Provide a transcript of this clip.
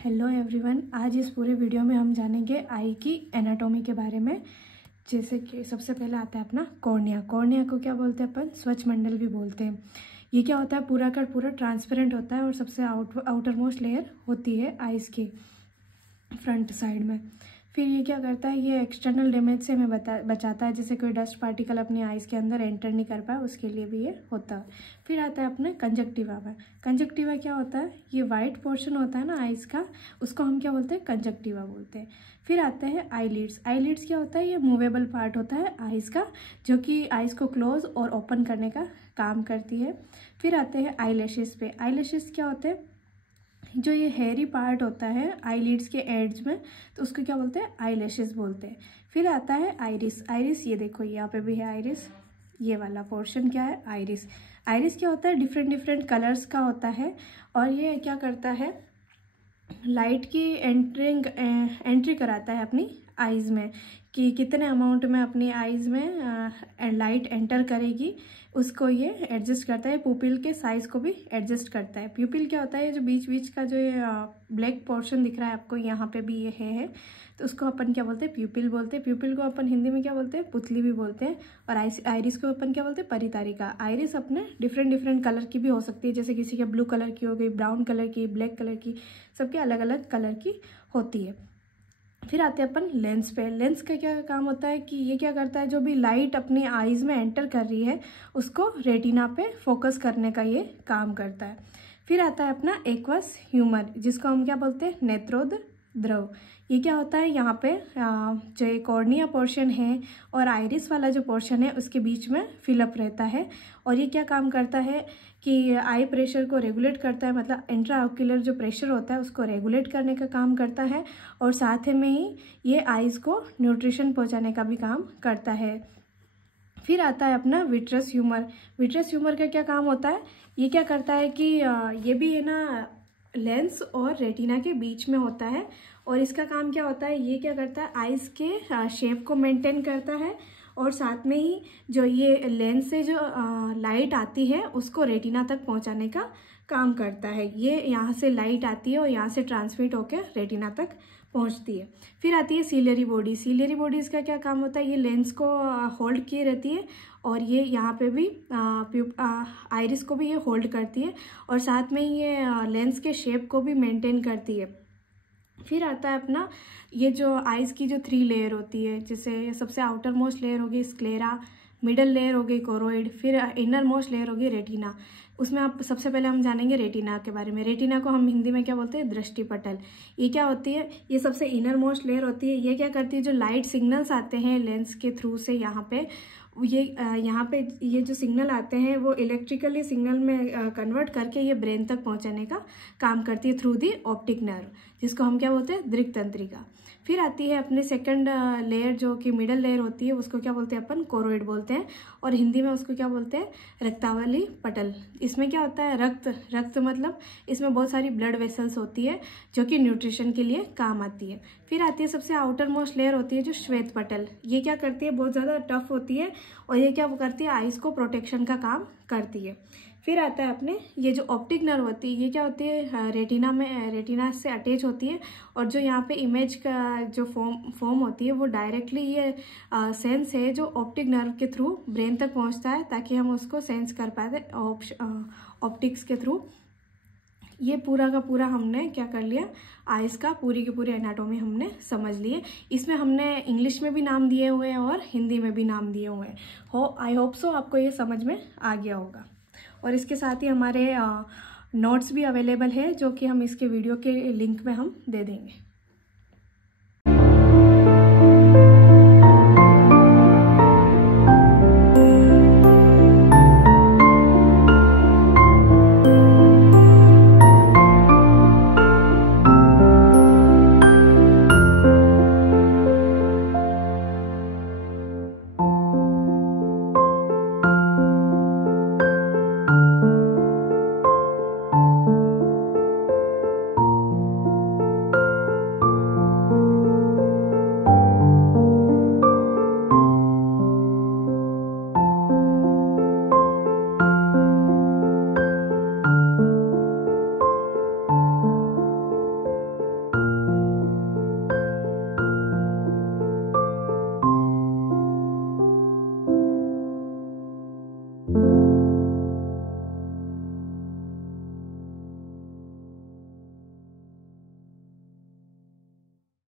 Hello everyone, आज इस पूरे वीडियो में हम जानेंगे आई की एनाटॉमी के बारे में। जैसे कि सबसे पहले आता है अपना कॉर्निया। कॉर्निया को क्या बोलते हैं अपन? स्वच्छ मंडल भी बोलते हैं। ये क्या होता है? पूरा का पूरा ट्रांसपेरेंट होता है और सबसे आउटर मोस्ट लेयर होती है आइज़ की फ्रंट साइड में। फिर ये क्या करता है? ये एक्सटर्नल डैमेज से हमें बचाता है, जैसे कोई डस्ट पार्टिकल अपनी आइज़ के अंदर एंटर नहीं कर पाए, उसके लिए भी ये होता है। फिर आता है अपने कंजक्टिवा में। कंजक्टिवा क्या होता है? ये वाइट पोर्शन होता है ना आइज़ का, उसको हम क्या बोलते हैं? कंजक्टिवा बोलते हैं। फिर आता है आईलिड्स। आईलिड्स क्या होता है? ये मूवेबल पार्ट होता है आइज़ का, जो कि आइज़ को क्लोज और ओपन करने का काम करती है। फिर आते हैं आईलैशेस पे। आईलैशेस क्या होते हैं? जो ये हेयरी पार्ट होता है आईलिड्स के एड्ज में, तो उसको क्या बोलते हैं? आईलैशेस बोलते हैं। फिर आता है आइरिस। आइरिस ये देखो, यहाँ पे भी है आइरिस। ये वाला पोर्शन क्या है? आइरिस। आइरिस क्या होता है? डिफरेंट कलर्स का होता है और ये क्या करता है? लाइट की एंट्री कराता है अपनी आइज़ में, कि कितने अमाउंट में अपनी आइज़ में लाइट एंटर करेगी, उसको ये एडजस्ट करता है। पुपिल के साइज़ को भी एडजस्ट करता है। प्यूपिल क्या होता है? जो बीच का जो ये ब्लैक पोर्शन दिख रहा है आपको, यहाँ पे भी ये है, तो उसको अपन क्या बोलते हैं? प्यूपिल बोलते हैं। प्यूपिल को अपन हिंदी में क्या बोलते हैं? पुतली भी बोलते हैं। और आइरिस को अपन क्या बोलते हैं? परितारिका। आइरिस अपने डिफरेंट कलर की भी हो सकती है, जैसे किसी के ब्लू कलर की हो गई, ब्राउन कलर की, ब्लैक कलर की, सबके अलग अलग कलर की होती है। फिर आते हैं अपन लेंस पे। लेंस का क्या काम होता है? कि ये क्या करता है? जो भी लाइट अपनी आइज़ में एंटर कर रही है, उसको रेटिना पे फोकस करने का ये काम करता है। फिर आता है अपना एक्वस ह्यूमर, जिसको हम क्या बोलते हैं? नेत्रोद द्रव। ये क्या होता है? यहाँ पे जो कॉर्निया पोर्शन है और आइरिस वाला जो पोर्शन है, उसके बीच में फिलअप रहता है। और ये क्या काम करता है? कि आई प्रेशर को रेगुलेट करता है, मतलब इंट्राऑक्यूलर जो प्रेशर होता है उसको रेगुलेट करने का काम करता है। और साथ में ही ये आइज़ को न्यूट्रिशन पहुंचाने का भी काम करता है। फिर आता है अपना विट्रस ह्यूमर। विट्रस ह्यूमर का क्या काम होता है? ये क्या करता है कि ये भी है ना लेंस और रेटिना के बीच में होता है। और इसका काम क्या होता है? ये क्या करता है? आइज़ के शेप को मेंटेन करता है और साथ में ही जो ये लेंस से जो लाइट आती है उसको रेटिना तक पहुंचाने का काम करता है। ये यहाँ से लाइट आती है और यहाँ से ट्रांसमिट होकर रेटिना तक पहुंचती है। फिर आती है सीलियरी बॉडी। सीलियरी बॉडी इसका क्या काम होता है? ये लेंस को होल्ड किए रहती है और ये यहाँ पे भी आइरिस को भी ये होल्ड करती है और साथ में ये लेंस के शेप को भी मेंटेन करती है। फिर आता है अपना ये जो आइज़ की जो 3 लेयर होती है, जैसे सबसे आउटर मोस्ट लेयर होगी स्क्लेरा, मिडल लेयर हो गई कोरोइड, फिर इनर मोस्ट लेयर होगी रेटिना। उसमें आप सबसे पहले हम जानेंगे रेटिना के बारे में। रेटिना को हम हिंदी में क्या बोलते हैं? दृष्टि पटल। ये क्या होती है? ये सबसे इनर मोस्ट लेयर होती है। ये क्या करती है? जो लाइट सिग्नल्स आते हैं लेंस के थ्रू से यहाँ पे ये जो सिग्नल आते हैं वो इलेक्ट्रिकली सिग्नल में कन्वर्ट करके ये ब्रेन तक पहुंचाने का काम करती है थ्रू दी ऑप्टिक नर्व, जिसको हम क्या बोलते हैं? दृक् तंत्रिका। फिर आती है अपनी सेकंड लेयर, जो कि मिडल लेयर होती है, उसको क्या बोलते हैं? अपन कोरोइड बोलते हैं और हिंदी में उसको क्या बोलते हैं? रक्तावली पटल। इसमें क्या होता है? रक्त मतलब इसमें बहुत सारी ब्लड वेसल्स होती है जो कि न्यूट्रिशन के लिए काम आती है। फिर आती है सबसे आउटर मोस्ट लेयर होती है जो श्वेत पटल। ये क्या करती है? बहुत ज़्यादा टफ होती है और ये क्या करती है? आइज़ को प्रोटेक्शन का काम करती है। फिर आता है अपने ये जो ऑप्टिक नर्व होती है, ये क्या होती है? रेटिना से अटैच होती है और जो यहाँ पे इमेज का जो फॉर्म होती है वो डायरेक्टली ये सेंस है जो ऑप्टिक नर्व के थ्रू ब्रेन तक पहुँचता है, ताकि हम उसको सेंस कर पाते ऑप्टिक्स के थ्रू। ये पूरा का पूरा हमने क्या कर लिया? आइज़ का पूरी की पूरी एनाटॉमी हमने समझ लिए। इसमें हमने इंग्लिश में भी नाम दिए हुए हैं और हिंदी में भी नाम दिए हुए हैं। आई होप सो आपको ये समझ में आ गया होगा। और इसके साथ ही हमारे नोट्स भी अवेलेबल है, जो कि हम इसके वीडियो के लिंक में हम दे देंगे।